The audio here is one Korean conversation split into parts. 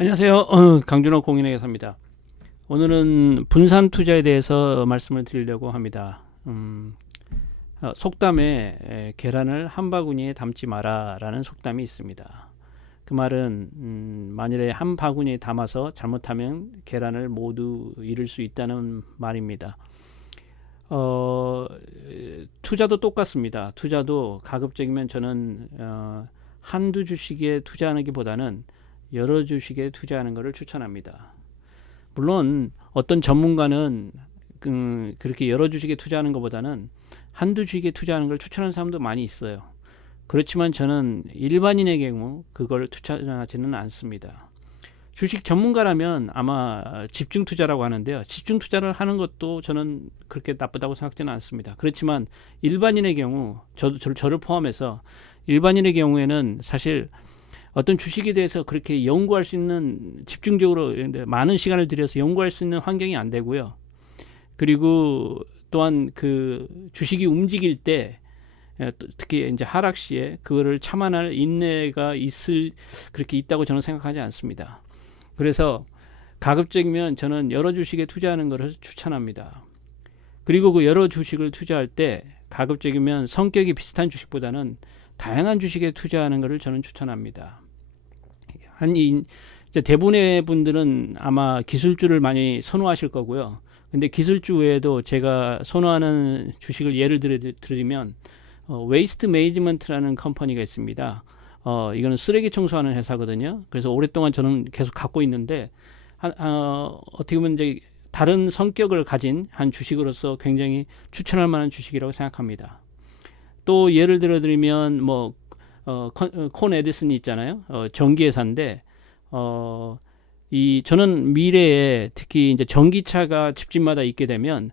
안녕하세요. 강준호 공인회계사입니다. 오늘은 분산 투자에 대해서 말씀을 드리려고 합니다. 속담에 계란을 한 바구니에 담지 마라 라는 속담이 있습니다. 그 말은 만일에 한 바구니에 담아서 잘못하면 계란을 모두 잃을 수 있다는 말입니다. 투자도 똑같습니다. 투자도 가급적이면 저는 한두 주식에 투자하기보다는 여러 주식에 투자하는 것을 추천합니다. 물론 어떤 전문가는 그렇게 여러 주식에 투자하는 것보다는 한두 주식에 투자하는 걸 추천하는 사람도 많이 있어요. 그렇지만 저는 일반인의 경우 그걸 추천하지는 않습니다. 주식 전문가라면 아마 집중 투자라고 하는데요. 집중 투자를 하는 것도 저는 그렇게 나쁘다고 생각지는 않습니다. 그렇지만 일반인의 경우, 저를 포함해서 일반인의 경우에는 사실 어떤 주식에 대해서 그렇게 연구할 수 있는, 집중적으로 많은 시간을 들여서 연구할 수 있는 환경이 안 되고요. 그리고 또한 그 주식이 움직일 때 특히 이제 하락 시에 그거를 참아낼 인내가 그렇게 있다고 저는 생각하지 않습니다. 그래서 가급적이면 저는 여러 주식에 투자하는 것을 추천합니다. 그리고 그 여러 주식을 투자할 때 가급적이면 성격이 비슷한 주식보다는 다양한 주식에 투자하는 것을 저는 추천합니다. 이제 대부분의 분들은 아마 기술주를 많이 선호하실 거고요. 근데 기술주 외에도 제가 선호하는 주식을 예를 들면 웨이스트 매니지먼트라는 컴퍼니가 있습니다. 이거는 쓰레기 청소하는 회사거든요. 그래서 오랫동안 저는 계속 갖고 있는데 어떻게 보면 이제 다른 성격을 가진 한 주식으로서 굉장히 추천할 만한 주식이라고 생각합니다. 또 예를 들면 콘 에디슨이 있잖아요. 전기 회사인데 저는 미래에 특히 이제 전기차가 집집마다 있게 되면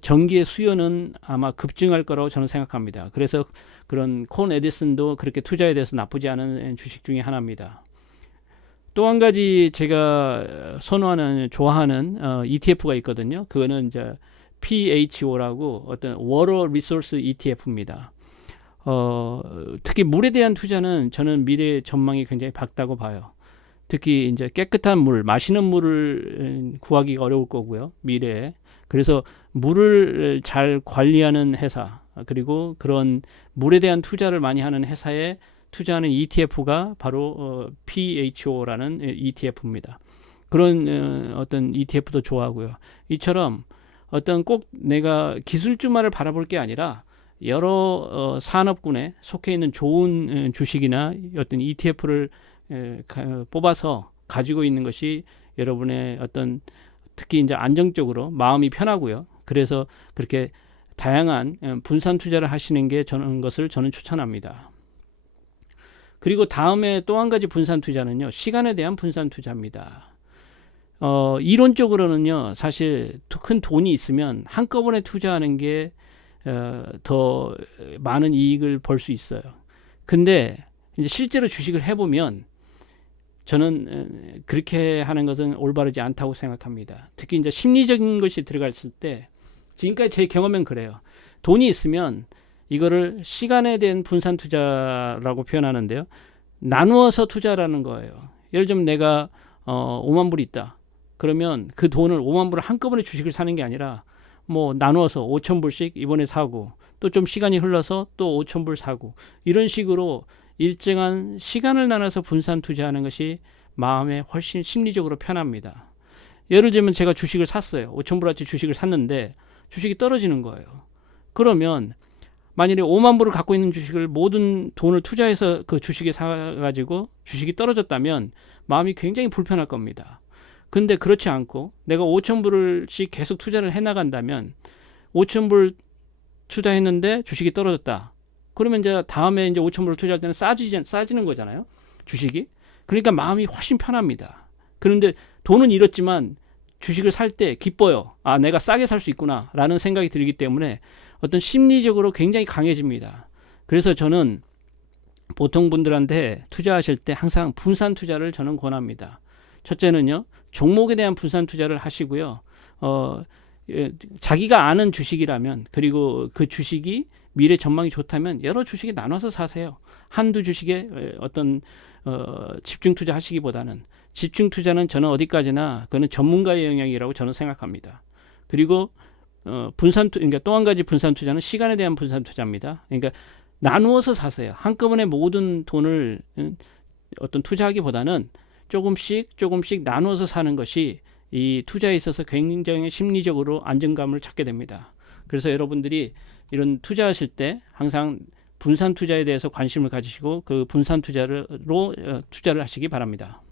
전기의 수요는 아마 급증할 거라고 저는 생각합니다. 그래서 그런 콘 에디슨도 그렇게 투자에 대해서 나쁘지 않은 주식 중에 하나입니다. 또 한 가지 제가 좋아하는 ETF가 있거든요. 그거는 이제 PHO라고 어떤 워터 리소스 ETF입니다. 특히 물에 대한 투자는 저는 미래 전망이 굉장히 밝다고 봐요. 특히 이제 깨끗한 물, 마시는 물을 구하기가 어려울 거고요, 미래에. 그래서 물을 잘 관리하는 회사, 그리고 그런 물에 대한 투자를 많이 하는 회사에 투자하는 ETF가 바로 PHO라는 ETF입니다. 그런 어떤 ETF도 좋아하고요. 이처럼 어떤 꼭 내가 기술주만을 바라볼 게 아니라 여러 산업군에 속해 있는 좋은 주식이나 어떤 ETF를 뽑아서 가지고 있는 것이 여러분의 어떤 특히 이제 안정적으로 마음이 편하고요. 그래서 그렇게 다양한 분산 투자를 하시는 게 저는 추천합니다. 그리고 다음에 또 한 가지 분산 투자는요, 시간에 대한 분산 투자입니다. 이론적으로는요, 사실 큰 돈이 있으면 한꺼번에 투자하는 게 더 많은 이익을 벌 수 있어요. 근데 이제 실제로 주식을 해보면 저는 그렇게 하는 것은 올바르지 않다고 생각합니다. 특히 이제 심리적인 것이 들어갔을 때, 지금까지 제 경험은 그래요. 돈이 있으면 이거를 시간에 대한 분산 투자라고 표현하는데요. 나누어서 투자라는 거예요. 예를 들면 내가 5만 불이 있다. 그러면 그 돈을 5만 불을 한꺼번에 주식을 사는 게 아니라 나누어서 5천 불씩 이번에 사고, 또 좀 시간이 흘러서 또 5천 불 사고, 이런 식으로 일정한 시간을 나눠서 분산 투자하는 것이 마음에 훨씬 심리적으로 편합니다. 예를 들면 제가 주식을 샀어요. 5천 불어치 주식을 샀는데 주식이 떨어지는 거예요. 그러면 만일에 5만 불을 갖고 있는 주식을 모든 돈을 투자해서 그 주식에 사가지고 주식이 떨어졌다면 마음이 굉장히 불편할 겁니다. 근데 그렇지 않고 내가 5천 불씩 계속 투자를 해나간다면 5천 불 투자했는데 주식이 떨어졌다. 그러면 이제 다음에 이제 5천 불을 투자할 때는 싸지는 거잖아요, 주식이. 그러니까 마음이 훨씬 편합니다. 그런데 돈은 잃었지만 주식을 살 때 기뻐요. 아, 내가 싸게 살 수 있구나 라는 생각이 들기 때문에 어떤 심리적으로 굉장히 강해집니다. 그래서 저는 보통 분들한테 투자하실 때 항상 분산 투자를 저는 권합니다. 첫째는요, 종목에 대한 분산 투자를 하시고요. 자기가 아는 주식이라면, 그리고 그 주식이 미래 전망이 좋다면 여러 주식에 나눠서 사세요. 한두 주식에 어떤 집중 투자 하시기보다는 집중 투자는 저는 어디까지나 그거는 전문가의 영역이라고 저는 생각합니다. 그리고 그러니까 또 한 가지 분산 투자는 시간에 대한 분산 투자입니다. 그러니까 나누어서 사세요. 한꺼번에 모든 돈을 어떤 투자하기보다는 조금씩 조금씩 나누어서 사는 것이 이 투자에 있어서 굉장히 심리적으로 안정감을 찾게 됩니다. 그래서 여러분들이 이런 투자하실 때 항상 분산 투자에 대해서 관심을 가지시고 그 분산 투자로 투자를 하시기 바랍니다.